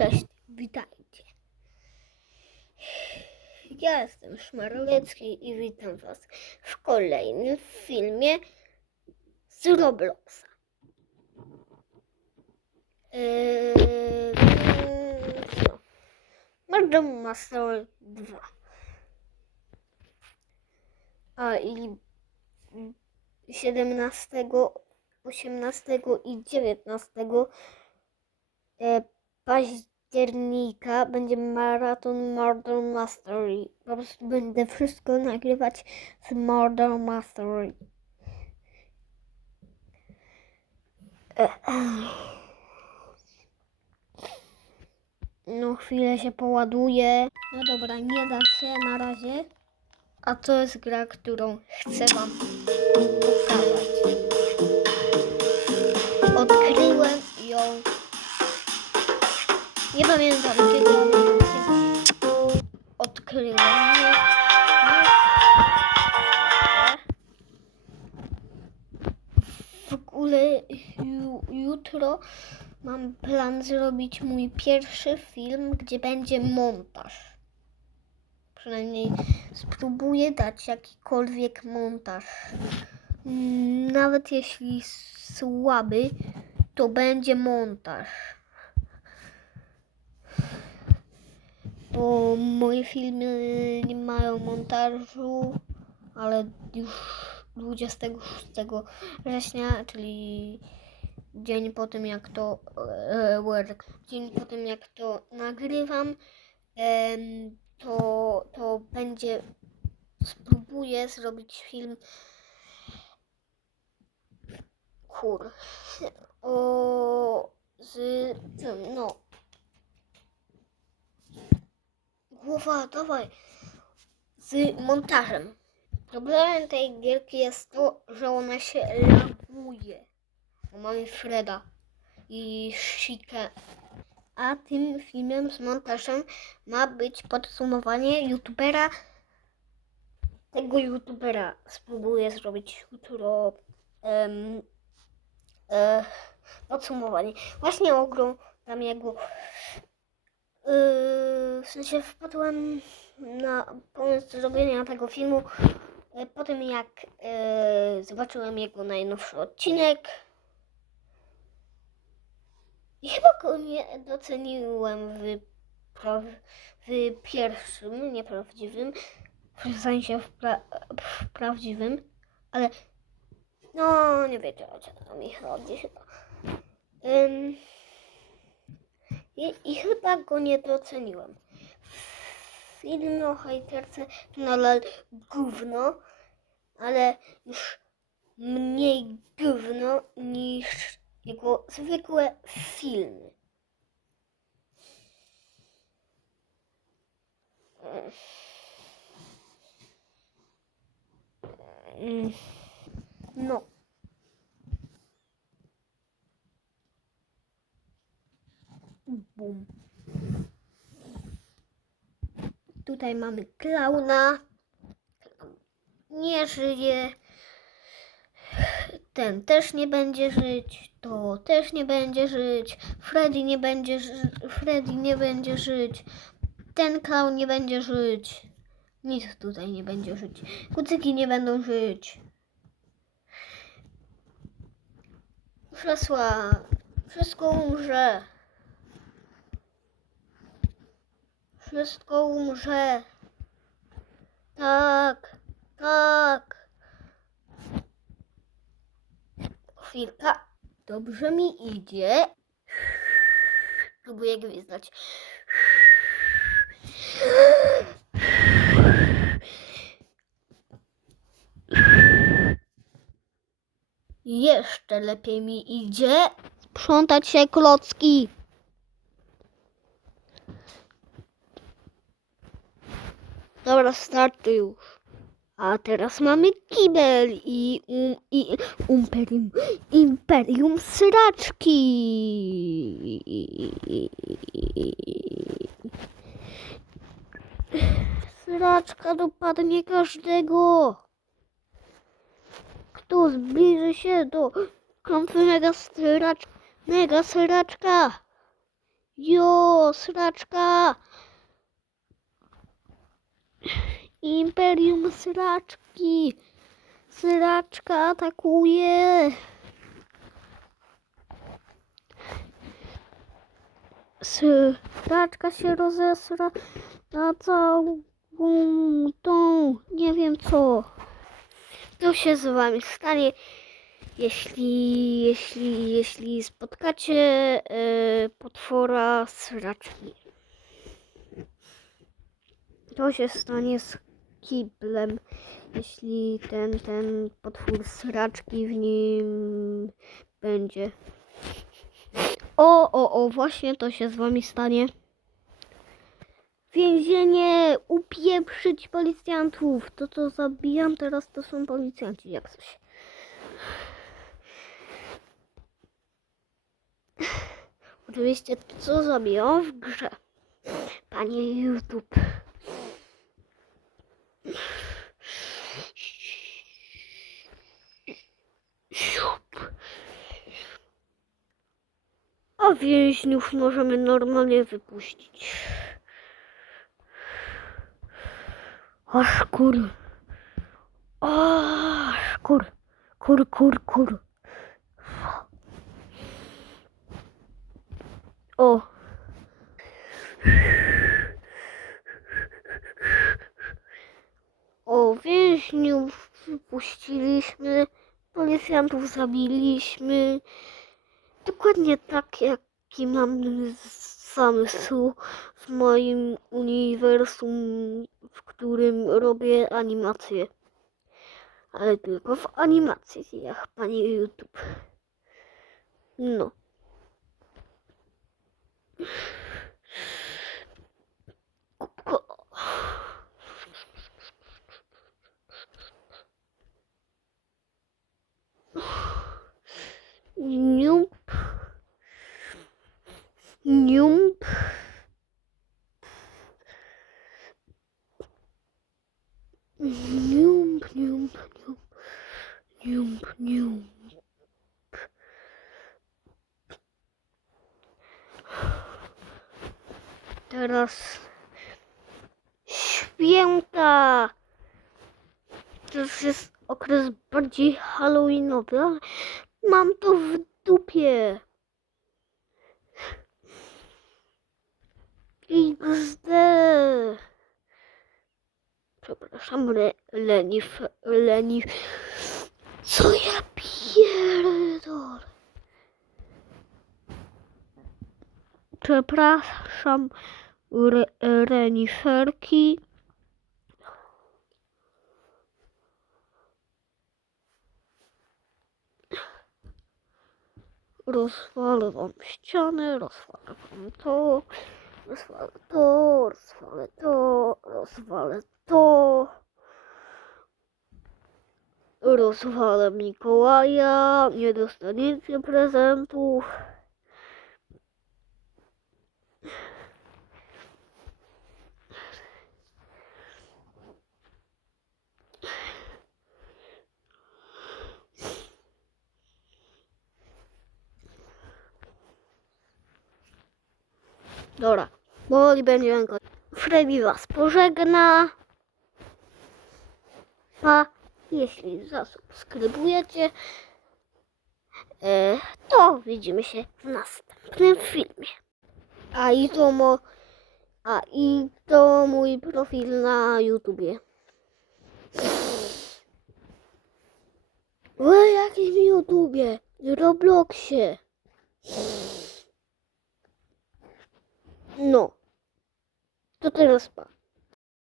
Cześć, witajcie. Ja jestem Szmarlecki i witam Was w kolejnym filmie z Robloxa. Eee, no. Murder Master 2. A i 17, 18 i 19 e, października będzie maraton Murder Mastery. Po prostu będę wszystko nagrywać z Murder Mastery. No chwilę się poładuje. No dobra, nie da się na razie. A to jest gra, którą chcę wam pokazać. Odkryłem ją nie pamiętam kiedy nie. W ogóle ju, jutro mam plan zrobić mój pierwszy film, gdzie będzie montaż. Przynajmniej spróbuję dać jakikolwiek montaż. Nawet jeśli słaby, to będzie montaż. Bo moje filmy nie mają montażu, ale już 26 września, czyli dzień po tym jak to e, dzień po tym jak to nagrywam, to, to będzie spróbuję zrobić film kur. O z no Głowa, dawaj. Z montażem. Problemem tej gierki jest to, że ona się laguje. Mamy Freda i Shikę. A tym filmem z montażem ma być podsumowanie youtubera. Tego youtubera spróbuję zrobić jutro em, e, podsumowanie. Właśnie oglądam jego Yy, w sensie wpadłem na pomysł zrobienia tego filmu yy, po tym jak yy, zobaczyłem jego najnowszy odcinek. I chyba go nie doceniłem w, w pierwszym, nieprawdziwym, w sensie w, pra- w prawdziwym, ale no nie wiecie o co mi chodzi chyba. I, I chyba go nie doceniłem. Film o hejterce nadal gówno, ale już mniej gówno niż jego zwykłe filmy. Mm. No. Bum. Tutaj mamy klauna. Nie żyje. Ten też nie będzie żyć. To też nie będzie żyć. Freddy nie będzie Freddy nie będzie żyć. Ten klaun nie będzie żyć. Nic tutaj nie będzie żyć. Kucyki nie będą żyć. Krzesła. Wszystko umrze. Wszystko umrze. Tak, tak. Chwilka. Dobrze mi idzie. Próbuję gwizdać. Jeszcze lepiej mi idzie sprzątać się klocki. Dobra, startuj już. A teraz mamy kibel i, um, i imperium, imperium sraczki. Sraczka dopadnie każdego. Kto zbliży się do klątwy mega sracz, mega sraczka. Jo, sraczka! Imperium sraczki! Sraczka atakuje! Sraczka się rozesra na całą tą, nie wiem co. Co się z wami stanie, jeśli, jeśli, jeśli spotkacie e, potwora sraczki? To się stanie z kiblem, jeśli ten, ten potwór sraczki w nim będzie. O, o, o, właśnie to się z wami stanie. Więzienie, upieprzyć policjantów. To, co zabijam teraz, to są policjanci, jak coś. Oczywiście, co zabijam w grze. Panie YouTube. A więźniów możemy normalnie wypuścić. Aż kur. Aż kur. Kur, kur, kur. O. O, więźniów wypuściliśmy, policjantów zabiliśmy. Dokładnie tak, jaki mam zamysł w moim uniwersum, w którym robię animacje. Ale tylko w animacjach, panie YouTube. No. Niump, niump, niump. Niump, niump. Teraz święta. To już jest okres bardziej halloweenowy, ale mam to w dupie. XD. Przepraszam, le, lenif, lenif. Co ja pierdolę? Przepraszam, re, reniferki. Rozwalę wam ścianę, rozwalę wam to, rozwalę to, rozwalę to, rozwalę to. Rozwalę Mikołaja, nie dostaniecie prezentów. Dobra, powoli będziemy go. Freddy was pożegna. A jeśli zasubskrybujecie, e, to widzimy się w następnym filmie. A i to, mo, a i to mój profil na YouTubie. W jakim YouTubie? Robloxie. No. To teraz pa.